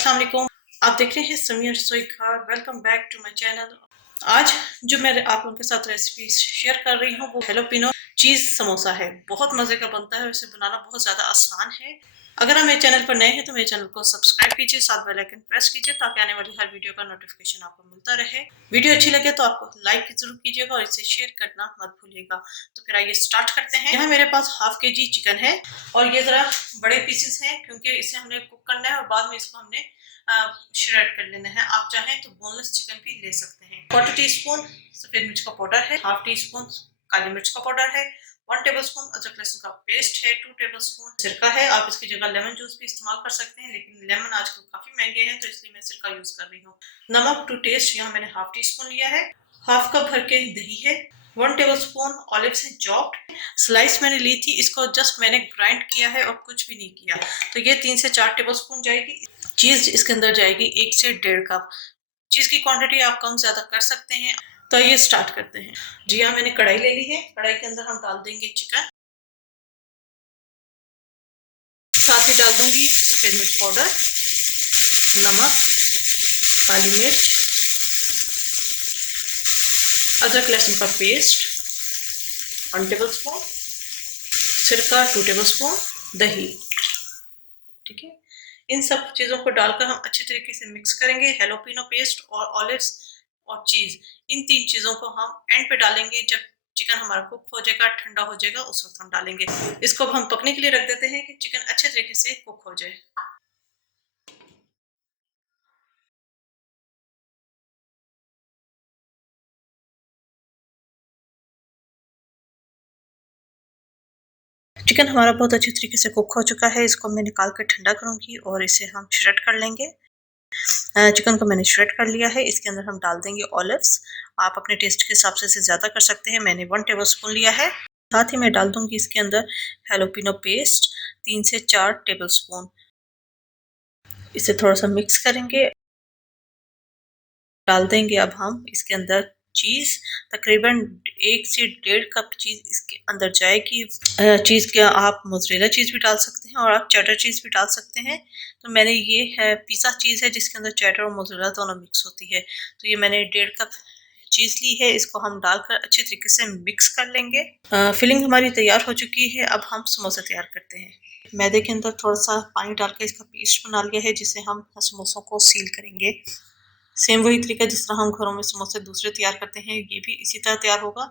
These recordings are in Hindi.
अस्सलाम वालेकुम। आप देख रहे हैं Sameer Rasoi Ghar. Welcome back to my channel. आज जो मैं आप लोगों के साथ रेसिपी शेयर कर रही हूँ वो हेलोपिनो चीज़ समोसा है। बहुत मज़े का बनता है, इसे बनाना बहुत ज़्यादा आसान है। अगर आप मेरे चैनल पर नए हैं तो मेरे चैनल को सब्सक्राइब कीजिए, साथ बेल आइकन प्रेस कीजिए ताकि आने वाली हर वीडियो का नोटिफिकेशन आपको मिलता रहे। वीडियो अच्छी लगे तो आप लाइक जरूर कीजिएगा और इसे शेयर करना मत भूलिएगा। तो फिर आइए स्टार्ट करते हैं। यहाँ मेरे पास हाफ केजी चिकन है और ये ज़रा बड़े पीसेस हैं क्योंकि इसे हमने कुक करना है और बाद में इसको हमने श्रेड कर लेना है। आप चाहें तो बोनलेस चिकन भी ले सकते हैं। 1/4 टीस्पून सफेद मिर्च का पाउडर है, हाफ टी स्पून काली मिर्च का पाउडर है, 1 टेबलस्पून अदरक लहसुन का पेस्ट है, 2 टेबलस्पून सिरका है। आप इसकी जगह लेमन जूस भी इस्तेमाल कर सकते हैं, लेकिन लेमन आजकल काफी महंगे हैं तो इसलिए मैं सिरका यूज कर रही हूँ। नमक टू टेस्ट, यहाँ मैंने हाफ टी स्पून लिया है। हाफ कप भर के दही है। 1 टेबलस्पून ऑलिव्स है चॉप्ड। स्लाइस मैंने ली थी, इसको जस्ट मैंने ग्राइंड किया है और कुछ भी नहीं किया। तो ये 3 से 4 टेबलस्पून जाएगी। चीज इसके अंदर जाएगी 1 से 1.5 कप। चीज की क्वांटिटी आप कम ज्यादा कर सकते हैं। तो ये स्टार्ट करते हैं। जी हाँ, मैंने कढ़ाई ले ली है। कढ़ाई के अंदर हम डाल देंगे चिकन, साथ ही डाल दूंगी सफेद मिर्च पाउडर, नमक, काली मिर्च, अदरक लहसुन का पेस्ट 1 टेबलस्पून, सिरका 2 टेबलस्पून, दही। ठीक है, इन सब चीज़ों को डालकर हम अच्छे तरीके से मिक्स करेंगे। हेलोपिनो पेस्ट और ऑलिव्स और चीज़, इन 3 चीज़ों को हम एंड पे डालेंगे। जब चिकन हमारा कुक हो जाएगा, ठंडा हो जाएगा, उस वक्त हम डालेंगे। इसको हम पकने के लिए रख देते हैं कि चिकन अच्छे तरीके से कुक हो जाए। चिकन हमारा बहुत अच्छे तरीके से कुक हो चुका है। इसको मैं निकाल कर ठंडा करूंगी और इसे हम श्रेड कर लेंगे। चिकन को मैंने श्रेड कर लिया है। इसके अंदर हम डाल देंगे ऑलिव्स। आप अपने टेस्ट के हिसाब से इसे ज़्यादा कर सकते हैं, मैंने 1 टेबलस्पून लिया है। साथ ही मैं डाल दूंगी इसके अंदर हेलोपिनो पेस्ट 3 से 4 टेबलस्पून। इसे थोड़ा सा मिक्स करेंगे। डाल देंगे अब हम इसके अंदर चीज़। तकरीबन 1 से 1.5 कप चीज़ इसके अंदर जाएगी। चीज़ क्या, आप मोज़रेला चीज़ भी डाल सकते हैं और आप चेडर चीज़ भी डाल सकते हैं। तो मैंने ये है पिज़्ज़ा चीज़ है जिसके अंदर चेडर और मोज़रेला दोनों मिक्स होती है। तो ये मैंने 1.5 कप चीज़ ली है। इसको हम डालकर अच्छे तरीके से मिक्स कर लेंगे। फिलिंग हमारी तैयार हो चुकी है। अब हम समोसा तैयार करते हैं। मैदे के अंदर थोड़ा सा पानी डालकर इसका पेस्ट बना लिया है जिसे हम समोसों को सील करेंगे। सेम वही तरीका जिस तरह हम घरों में समोसे दूसरे तैयार करते हैं, ये भी इसी तरह तैयार होगा।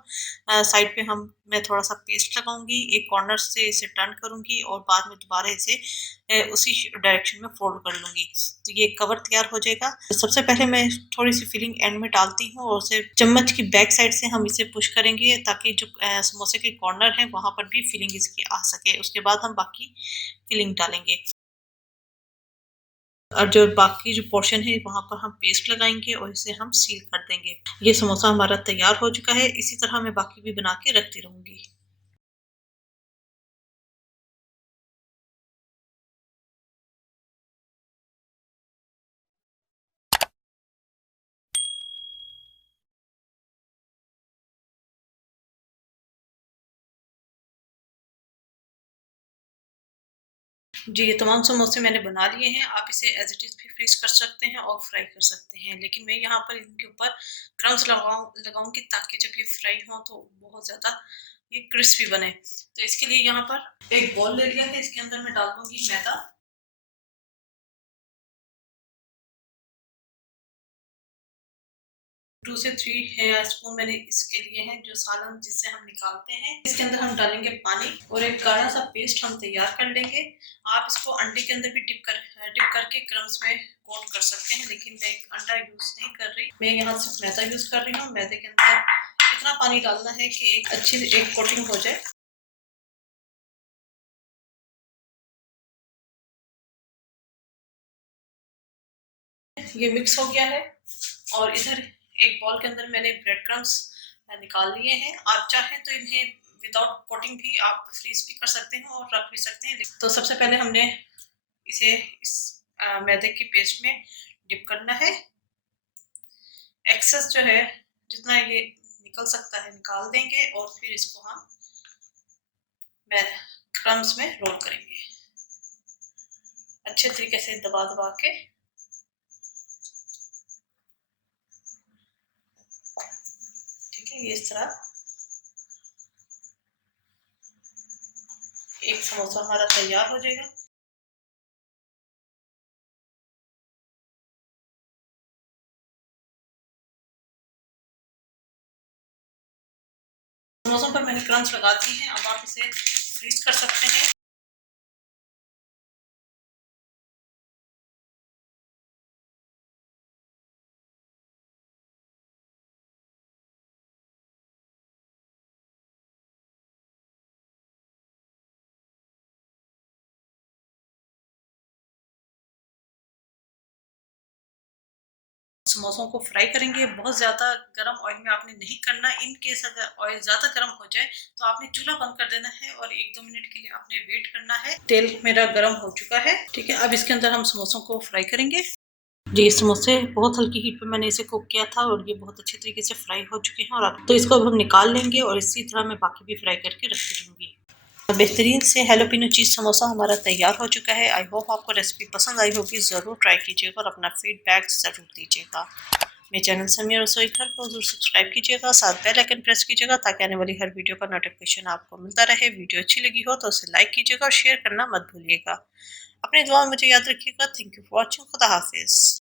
साइड पे मैं थोड़ा सा पेस्ट लगाऊंगी, एक कॉर्नर से इसे टर्न करूंगी और बाद में दोबारा इसे उसी डायरेक्शन में फोल्ड कर लूंगी। तो ये कवर तैयार हो जाएगा। तो सबसे पहले मैं थोड़ी सी फिलिंग एंड में डालती हूँ और उसे चम्मच की बैक साइड से हम इसे पुश करेंगे ताकि जो समोसे के कॉर्नर है वहां पर भी फिलिंग इसकी आ सके। उसके बाद हम बाकी फिलिंग डालेंगे और जो बाकी जो पोर्शन है वहां पर हम पेस्ट लगाएंगे और इसे हम सील कर देंगे। ये समोसा हमारा तैयार हो चुका है। इसी तरह मैं बाकी भी बना के रखती रहूंगी। जी, ये तमाम समोसे मैंने बना लिए हैं। आप इसे एज इट इज भी फ्रीज कर सकते हैं और फ्राई कर सकते हैं, लेकिन मैं यहाँ पर इनके ऊपर क्रम्स लगाऊंगी ताकि जब ये फ्राई हो तो बहुत ज्यादा ये क्रिस्पी बने। तो इसके लिए यहाँ पर एक बॉल ले लिया है। इसके अंदर मैं डाल दूंगी मैदा। 2 से 3 स्पून मैंने इसके लिए हैं, जो सालन जिससे हम निकालते हैं। इसके अंदर हम डालेंगे पानी और एक गाढ़ा सा पेस्ट हम तैयार कर लेंगे। आप इसको अंडे के अंदर भी डिप करके क्रम्स में कोट कर सकते हैं, लेकिन मैं अंडा यूज नहीं कर रही। मैं यहाँ सिर्फ मैदा यूज कर रही हूँ। मैदे के अंदर इतना पानी डालना है कि एक अच्छी एक कोटिंग हो जाए। ये मिक्स हो गया है और इधर एक बॉल के अंदर मैंने ब्रेड क्रम्स निकाल लिए हैं। आप चाहें तो इन्हें विदाउट कोटिंग भी आप फ्रीज भी कर सकते हैं और रख भी सकते हैं। तो सबसे पहले हमने इसे इस मैदे की पेस्ट में डिप करना है। एक्सेस जो है जितना ये निकल सकता है निकाल देंगे और फिर इसको हम क्रम्स में रोल करेंगे अच्छे तरीके से दबा दबा के। ये इस तरह एक समोसा हमारा तैयार हो जाएगा। समोसों पर मैंने क्रंच लगा दी है। अब आप इसे फ्रीज कर सकते हैं। समोसों को फ्राई करेंगे। बहुत ज़्यादा गर्म ऑयल में आपने नहीं करना। इन केस अगर ऑयल ज़्यादा गर्म हो जाए तो आपने चूल्हा बंद कर देना है और 1-2 मिनट के लिए आपने वेट करना है। तेल मेरा गर्म हो चुका है, ठीक है। अब इसके अंदर हम समोसों को फ्राई करेंगे। जी, समोसे बहुत हल्की हीट पे मैंने इसे कुक किया था और ये बहुत अच्छे तरीके से फ्राई हो चुके हैं। और अब तो इसको अब हम निकाल लेंगे और इसी तरह मैं बाकी भी फ्राई करके रखती रहूँगी। बेहतरीन से हैलोपिनो चीज़ समोसा हमारा तैयार हो चुका है। आई होप आपको रेसिपी पसंद आई होगी। ज़रूर ट्राई कीजिएगा और अपना फीडबैक ज़रूर दीजिएगा। मेरे चैनल समीर रसोई घर को ज़रूर सब्सक्राइब कीजिएगा, साथ बेल आइकन प्रेस कीजिएगा ताकि आने वाली हर वीडियो का नोटिफिकेशन आपको मिलता रहे। वीडियो अच्छी लगी हो तो उसे लाइक कीजिएगा और शेयर करना मत भूलिएगा। अपनी दुआ में मुझे याद रखिएगा। Thank you for watching. खुदा हाफिज़।